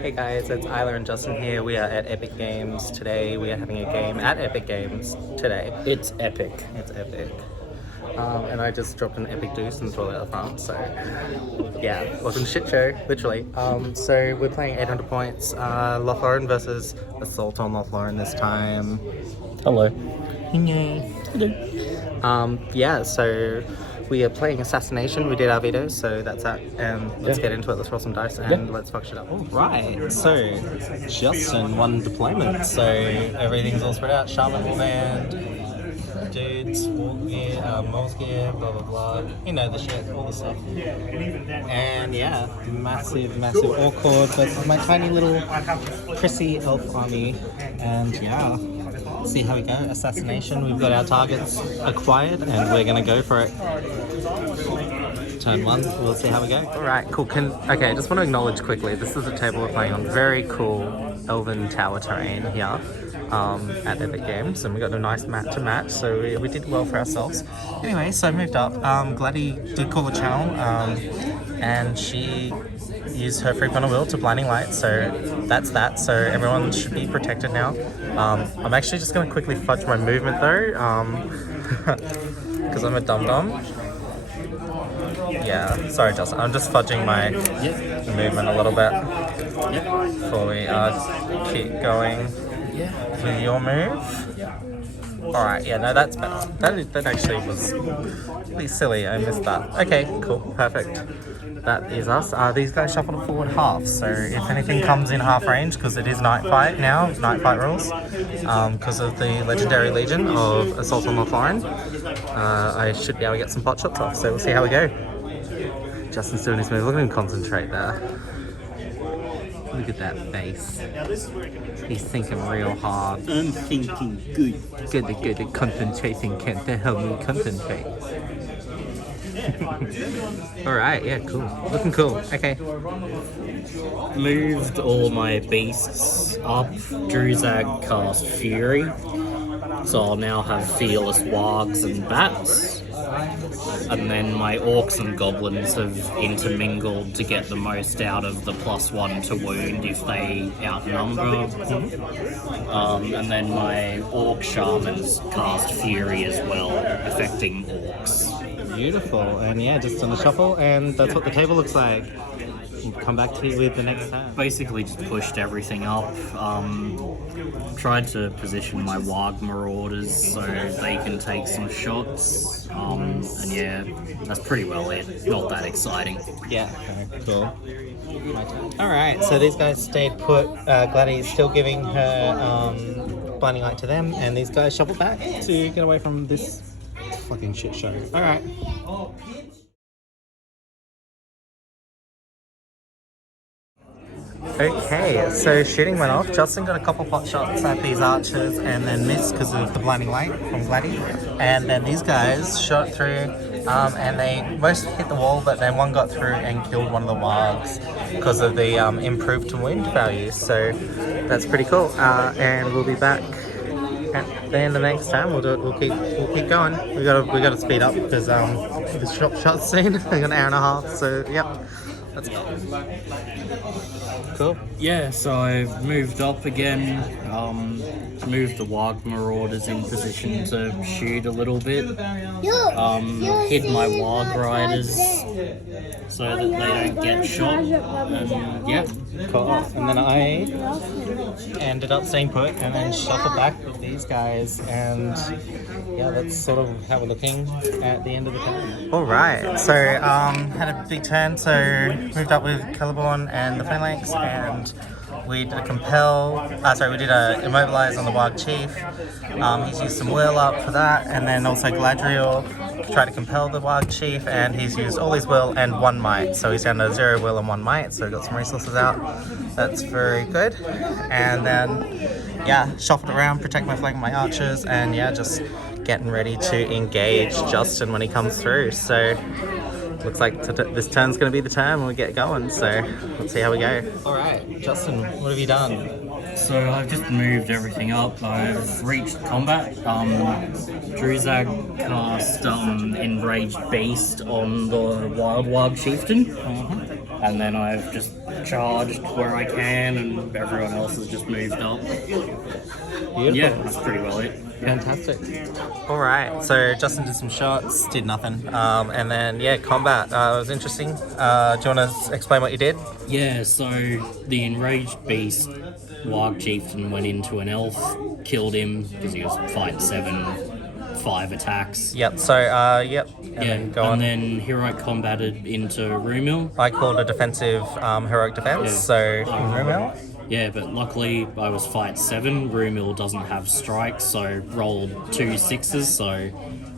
Hey guys, it's Isla and Justin here. We are at Epic Games today. We are having a game at Epic Games today. It's epic. It's epic. And I just dropped an epic deuce in the toilet at the front, so yeah, it wasn't a shit show, literally. So we're playing 800 points, Lothlorien versus Assault on Lothlorien this time. Hello. Yeah, so we are playing Assassination. We did our videos, so that's that. And let's get into it. Let's roll some dice and let's fuck shit up. Alright, so Justin won deployment, so everything's all spread out. Shaman Warband, dudes, walk gear, moles gear, blah blah blah. You know the shit, all the stuff. And yeah, massive orc horde versus my tiny little prissy elf army. And yeah, see how we go. Assassination, we've got our targets acquired and we're gonna go for it. Turn one, we'll see how we go. Alright, cool. Okay, I just want to acknowledge quickly, this is a table we're playing on. Very cool elven tower terrain here at Epic Games, and we got a nice mat to match, so we did well for ourselves. Anyway, so I moved up. Gladdy did call the channel, and she used her freak on a wheel to blinding light, so that's that. So everyone should be protected now. I'm actually just going to quickly fudge my movement though, because I'm a dum-dum. Yeah, sorry Justin, I'm just fudging my movement a little bit before we just keep going with your move. Alright, yeah, no, that's better. That actually was really silly, I missed that. Okay, cool, perfect. That is us. These guys shuffle forward half, so if anything comes in half range, because it is night fight now, night fight rules, because of the legendary legion of Assault on Lothlorien, I should be able to get some pot shots off, so we'll see how we go. Justin's doing his move. Look at him concentrate there. Look at that face. He's thinking real hard. I'm thinking good. Good at concentrating. Can't help me concentrate. Alright, yeah, cool. Looking cool. Okay. Moved all my beasts up. Druzag cast Fury. So I'll now have Fearless Wargs and Bats. And then my orcs and goblins have intermingled to get the most out of the +1 to wound if they outnumber. And then my orc shamans cast Fury as well, affecting orcs. Beautiful. And yeah, just on the shuffle, and that's what the table looks like. We'll come back to you with the next time. Basically just pushed everything up. Tried to position my Warg Marauders so they can take some shots. And yeah, that's pretty well it. Not that exciting. Yeah, okay, cool. Alright, so these guys stayed put. Gladdy's still giving her blinding light to them, and these guys shuffled back to get away from this fucking shit show. Alright. Okay, so shooting went off. Justin got a couple pot shots at these archers and then missed because of the blinding light from Gladdy. And then these guys shot through and they most hit the wall, but then one got through and killed one of the wargs because of the improved to wound value. So that's pretty cool. And we'll be back at the end of the next time. We'll do it. We'll keep going. We gotta speed up because the shot scene. They got an hour and a half. So yep. Let's go. Cool. Yeah, so I've moved up again, moved the Warg Marauders in position to shoot a little bit, hid my Warg Riders so that they don't get shot, and yeah. Cool. And then I ended up staying put and then shuffled back with these guys, and yeah, that's sort of how we're looking at the end of the turn. Alright, so had a big turn, so moved up with Caliborn and the Phalanx, and we did a compel, we did a immobilize on the Warg Chief. He's used some will up for that, and then also Galadriel tried to compel the Warg Chief, and he's used all his will and 1 might, so he's down to 0 will and 1 might, so got some resources out. That's very good. And then yeah, shuffled around, protect my flank, my archers, and yeah, just getting ready to engage Justin when he comes through. So looks like this turn's going to be the turn when we get going, so let's see how we go. Alright, Justin, what have you done? So I've just moved everything up. I've reached combat. Druzag cast Enraged Beast on the Wild Warg Chieftain. and then I've just charged where I can, and everyone else has just moved up. Beautiful. Yeah, that's pretty well it. Fantastic. All right, so Justin did some shots, did nothing, and then yeah, combat. It was interesting. Do you want to explain what you did? Yeah, so the enraged beast, Warg Chieftain, went into an elf, killed him because he was fight 7, 5 attacks. Yep. So yep. And then then heroic combated into Rumil. I called a defensive heroic defense. Yeah. So Rumil. Yeah, but luckily I was fight 7. Rumil doesn't have strikes, so rolled 2 6s. So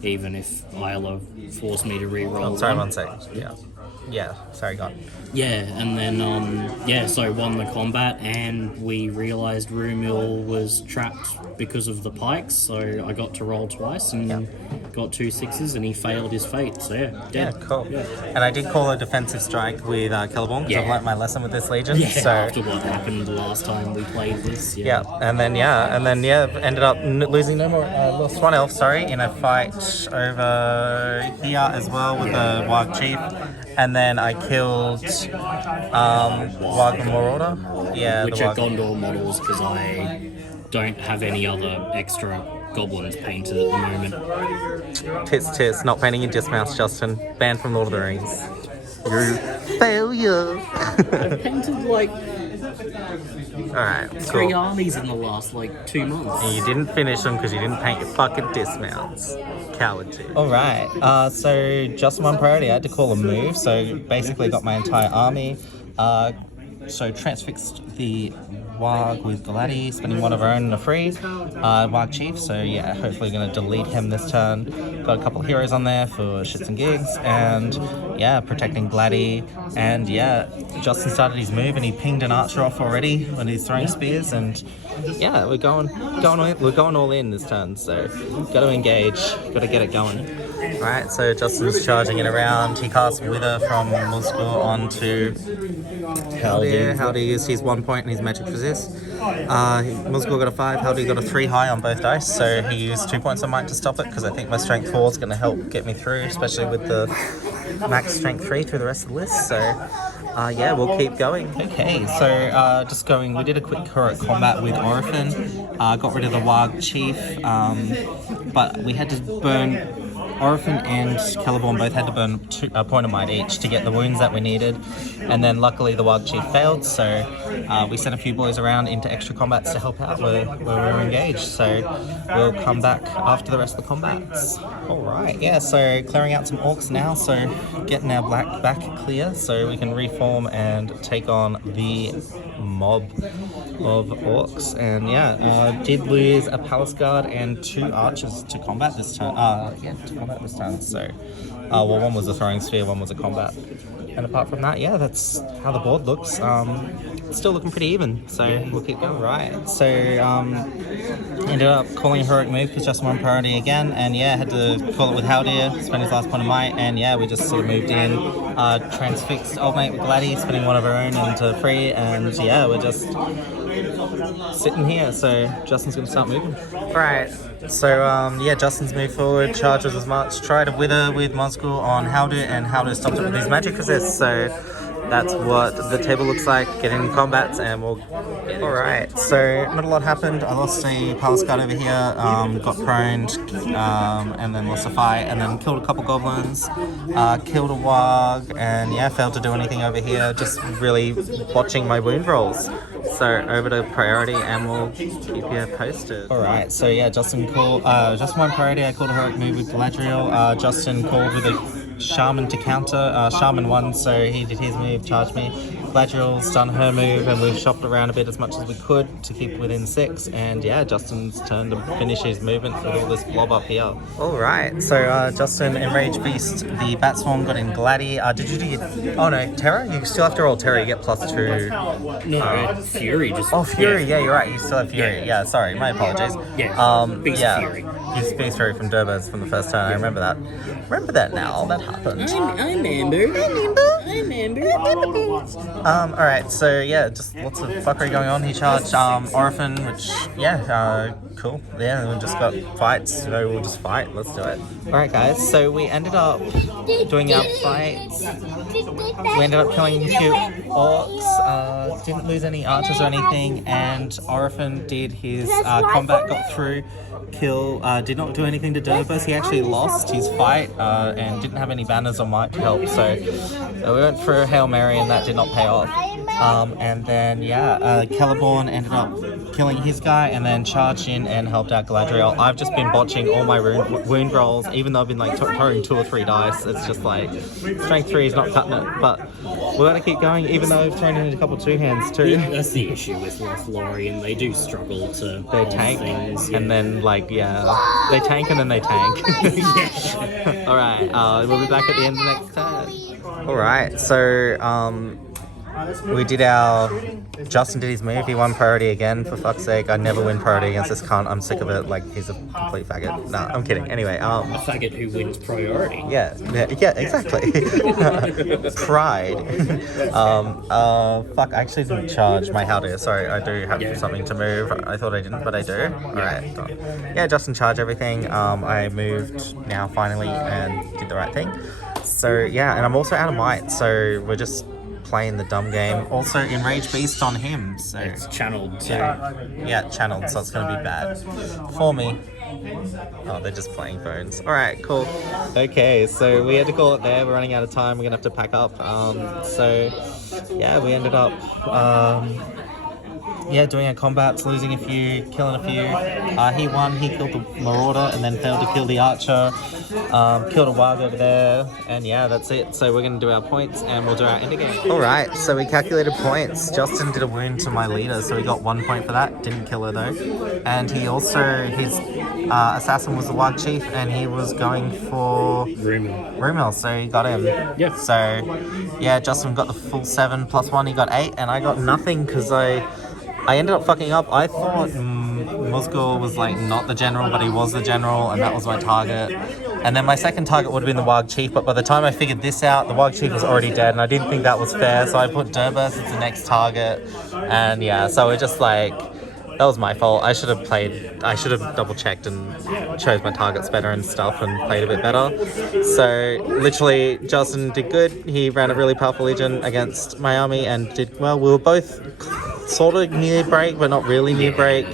even if Isla forced me to re-roll, Sorry, 1 sec. Yeah. Yeah. Sorry, God. Yeah, and then so won the combat, and we realised Rumil was trapped because of the pikes, so I got to roll twice and got 2 6s, and he failed his fate. So yeah, dead. Yeah, cool. Yeah. And I did call a defensive strike with Celeborn because I've learnt my lesson with this legion. Yeah, so after what happened last time we played this. yeah, and then ended up losing no more. Lost 1 elf, sorry, in a fight over here as well with the Warg Chief, and then I killed Warg Marauder. Yeah, Which the are Warg. Gondor models, because I don't have any other extra goblins painted at the moment. Tis, not painting your dismounts, Justin. Banned from Lord of the Rings. You failure. I painted like Alright, 3 cool. armies in the last 2 months. And you didn't finish them because you didn't paint your fucking dismounts. Coward too. Alright, so just one priority. I had to call a move, so basically got my entire army. So transfixed the Warg with Galati, spending 1 of our own in a free. Warg Chief, so yeah, hopefully going to delete him this turn. Got a couple of heroes on there for shits and gigs, and yeah, protecting Glady. And yeah, Justin started his move and he pinged an archer off already when he's throwing spears, and yeah, we're going all in this turn, so got to engage, got to get it going. Right, so Justin's charging it around. He casts Wither from Musgul onto Haldir. Haldir used his 1 point and his magic resist. Musgul got a 5, Haldir got a 3 high on both dice, so he used 2 points of might to stop it because I think my strength 4 is going to help get me through, especially with the max strength 3 through the rest of the list. So yeah, we'll keep going. Okay, so just going, we did a quick heroic combat with Orphan, got rid of the Warg Chief, but we had to burn. Orphan and Celeborn both had to burn a point of might each to get the wounds that we needed, and then luckily the Warg Chief failed, so we sent a few boys around into extra combats to help out where we were engaged, so we'll come back after the rest of the combats. Alright, yeah, so clearing out some orcs now, so getting our black back clear so we can reform and take on the mob of orcs. And yeah, did lose a palace guard and 2 archers to combat this turn. This time, so well, 1 was a throwing spear, 1 was a combat, and apart from that, yeah, that's how the board looks. It's still looking pretty even, so we'll keep going. Right, so ended up calling a heroic move because just 1 priority again, and yeah, had to call it with Haldir, spend his last point of might, and yeah, we just sort of moved in, transfixed old mate with Glady, spending 1 of our own into free, and yeah, we're just sitting here, so Justin's gonna start moving. Right, so yeah, Justin's moved forward, charges as much, tried to Wither with Musgul on Haldir, and Haldir stopped it with his magic resist, so that's what the table looks like, getting combats, and we'll get Alright, so not a lot happened. I lost a palace guard over here, got proned, and then lost a fight, and then killed a couple goblins, killed a warg, and yeah, failed to do anything over here, just really watching my wound rolls. So over to priority, and we'll keep you posted. Alright, so yeah, Justin called, just 1 priority, I called a heroic move with Galadriel. Justin called with a Shaman to counter, Shaman won, so he did his move, charged me. Galadriel's done her move, and we've shopped around a bit as much as we could to keep within 6, and yeah, Justin's turn to finish his movement with all this blob up here. Alright, so Justin, Enraged Beast, the Bat Swarm got in Glady. Did you do your... Oh no, Terror? You still have to roll Terror, you get +2. No, Fury just... Oh, Fury, yeah, you're right, you still have Fury. Yeah, sorry, my apologies. Yeah, Beast yeah. Fury. his space fairy from Durbos from the first turn. I remember that. Remember that now. That happened. I remember. Alright, so yeah, just lots of fuckery going on. He charged Orphan, which, yeah, cool. Yeah, we just got fights, so we'll just fight. Let's do it. Alright, guys, so we ended up doing our fights. We ended up killing a few orcs, didn't lose any archers or anything, and Orphan did his combat, got through, kill, did not do anything to Durbos. He actually lost his fight and didn't have any banners or might to help, so we went for Hail Mary and that did not pay off. And then, yeah, Celeborn ended up killing his guy and then charged in and helped out Galadriel. I've just been botching all my wound rolls, even though I've been like throwing 2 or 3 dice. It's just like, strength 3 is not cutting it, but we're going to keep going, even though I've thrown in a couple 2-hands too. That's the issue with Lothlorien. They do struggle to They tank, things, and then like, yeah, they tank and then they tank. Alright, we'll be back at the end of the next turn. Alright, so, we did Justin did his move, he won priority again, for fuck's sake. I never win priority against this cunt, I'm sick of it, like, he's a complete faggot. No, I'm kidding. Anyway, a faggot who wins priority. Yeah, exactly. Pride. Fuck, I actually didn't charge my Haldir, sorry, I do have something to move. I thought I didn't, but I do. Alright, yeah, Justin charged everything. I moved now, finally, and did the right thing. So, yeah, and I'm also out of might, so we're just playing the dumb game. Also, Enrage Beast on him, so... It's channeled too. Yeah, channeled, so it's gonna be bad. For me. Oh, they're just playing phones. Alright, cool. Okay, so we had to call it there. We're running out of time. We're gonna have to pack up. So, yeah, we ended up... doing our combats, losing a few, killing a few. He won, he killed the Marauder and then failed to kill the Archer. Killed a Warg over there, and yeah, that's it. So we're going to do our points and we'll do our end game. Alright, so we calculated points. Justin did a wound to my leader, so he got 1 point for that. Didn't kill her though. And he also, his assassin was the Warg Chief, and he was going for... Rumel, so he got him. Yeah. So, yeah, Justin got the full 7 plus 1, he got 8, and I got nothing because I ended up fucking up. I thought Musgul was like not the general, but he was the general, and that was my target. And then my second target would have been the Warg Chief, but by the time I figured this out, the Warg Chief was already dead, and I didn't think that was fair, so I put Durbos as the next target. And yeah, so it just like, that was my fault. I should have double checked and chose my targets better and stuff and played a bit better. So literally, Justin did good. He ran a really powerful legion against my army and did well. We were both sort of near break, but not really near break.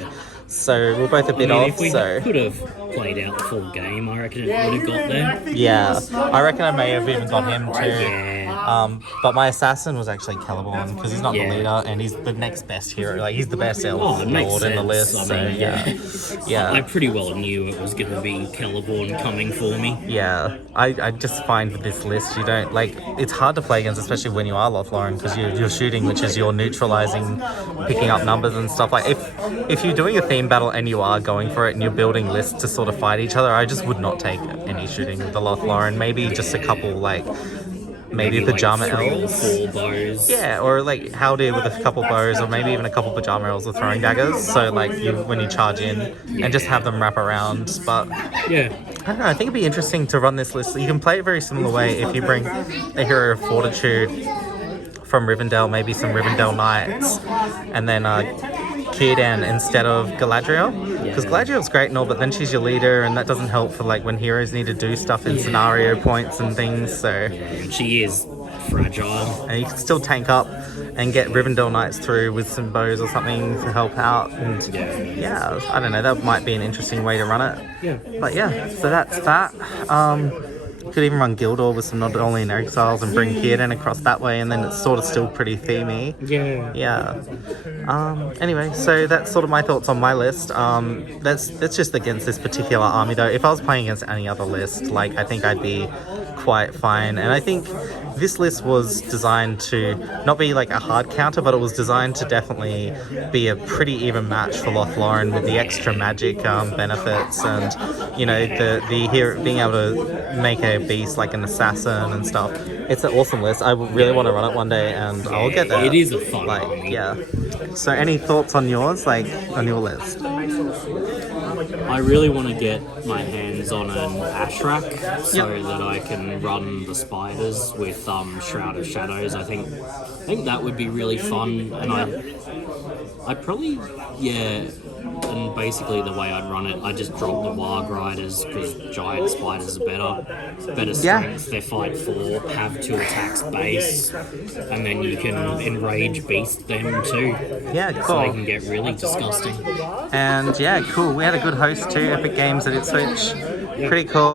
So we're both a bit off. If we so could have played out the full game, I reckon it would have got there. yeah, I reckon I may have even got him too. Yeah. But my assassin was actually Celeborn because he's not the leader and he's the next best hero. Like he's the best elf lord in the list. I mean, yeah. I pretty well knew it was going to be Celeborn coming for me. Yeah, I just find with this list you don't like. It's hard to play against, especially when you are Lothlorien, because you're shooting, which is you're neutralizing, picking up numbers and stuff. Like if you're doing a theme battle and you are going for it and you're building lists to sort of fight each other, I just would not take any shooting with the Lothlorien. Maybe just a couple like. Maybe pajama like 3 elves. or 4 bows. Yeah, or like Haldir with a couple bows, or maybe even a couple pajama elves with throwing daggers. So like when you charge in and just have them wrap around. But yeah, I don't know. I think it'd be interesting to run this list. You can play it a very similar way if you bring a hero of Fortitude from Rivendell, maybe some Rivendell Knights, and then Círdan instead of Galadriel, because Galadriel's great and all, but then she's your leader, and that doesn't help for like when heroes need to do stuff in scenario points and things. So she is fragile, and you can still tank up and get Rivendell Knights through with some bows or something to help out. And yeah, I don't know. That might be an interesting way to run it. Yeah, but yeah, so that's that. Could even run Gildor with some Nordolian Exiles and bring Círdan across that way, and then it's sort of still pretty themey. Yeah. Anyway, so that's sort of my thoughts on my list. That's just against this particular army though. If I was playing against any other list, like I think I'd be quite fine. And I think this list was designed to not be like a hard counter, but it was designed to definitely be a pretty even match for Lothlorien with the extra magic benefits, and you know the hero being able to make a beast like an assassin and stuff. It's an awesome list. I really want to run it one day, and I'll get there. It is a fun yeah. So any thoughts on yours, like on your list? I really want to get my hands on an Ashrak so that I can run the spiders with Shroud of Shadows. I think that would be really fun, and I probably And basically the way I'd run it, I just drop the Warg Riders because giant spiders are better strength. They fight 4, have 2 attacks base, and then you can enrage beast them too. Yeah, cool. So they can get really disgusting. And yeah, cool. We had a good host too, Epic Games at Ipswich. Pretty cool.